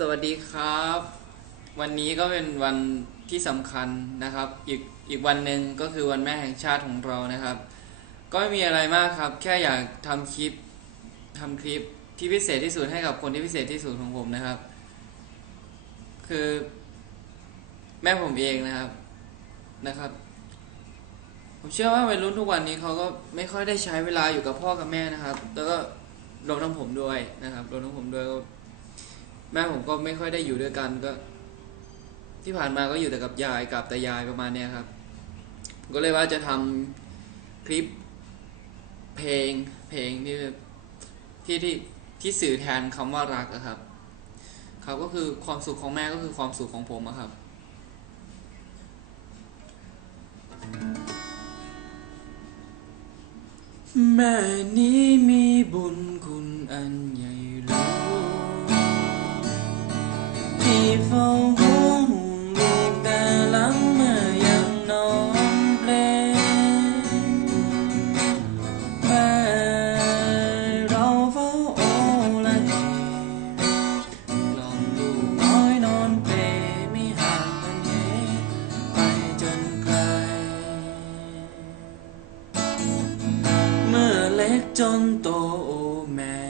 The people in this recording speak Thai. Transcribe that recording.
สวัสดีครับ วันนี้ก็เป็นวันที่สำคัญนะครับ อีกอีกวันหนึ่งก็คือวันแม่แห่งชาติของเรานะครับ ก็ไม่มีอะไรมากครับ แค่อยากทำคลิปทำคลิปที่พิเศษที่สุดให้กับคนที่พิเศษที่สุดของผมนะครับ คือแม่ผมเองนะครับนะครับ ผมเชื่อว่าวัยรุ่นทุกวันนี้เขาก็ไม่ค่อยได้ใช้เวลาอยู่กับพ่อกับแม่นะครับ แล้วก็รวมทั้งผมด้วยนะครับรวมทั้งผมด้วยก็ แม่ผมก็ไม่ค่อยได้อยู่ด้วยกันก็ ที่ผ่านมาก็อยู่แต่กับยายกับแต่ยายประมาณเนี้ยครับ ก็เลยว่าจะทำคลิปเพลงเพลงที่ที่ที่ที่สื่อแทนคำว่ารักอะครับครับก็คือความสุขของแม่ก็คือความสุขของผมอะครับแม่นี้มีบุญคุณอัน จนไกล เมื่อเล็กจนโตโอ้แม่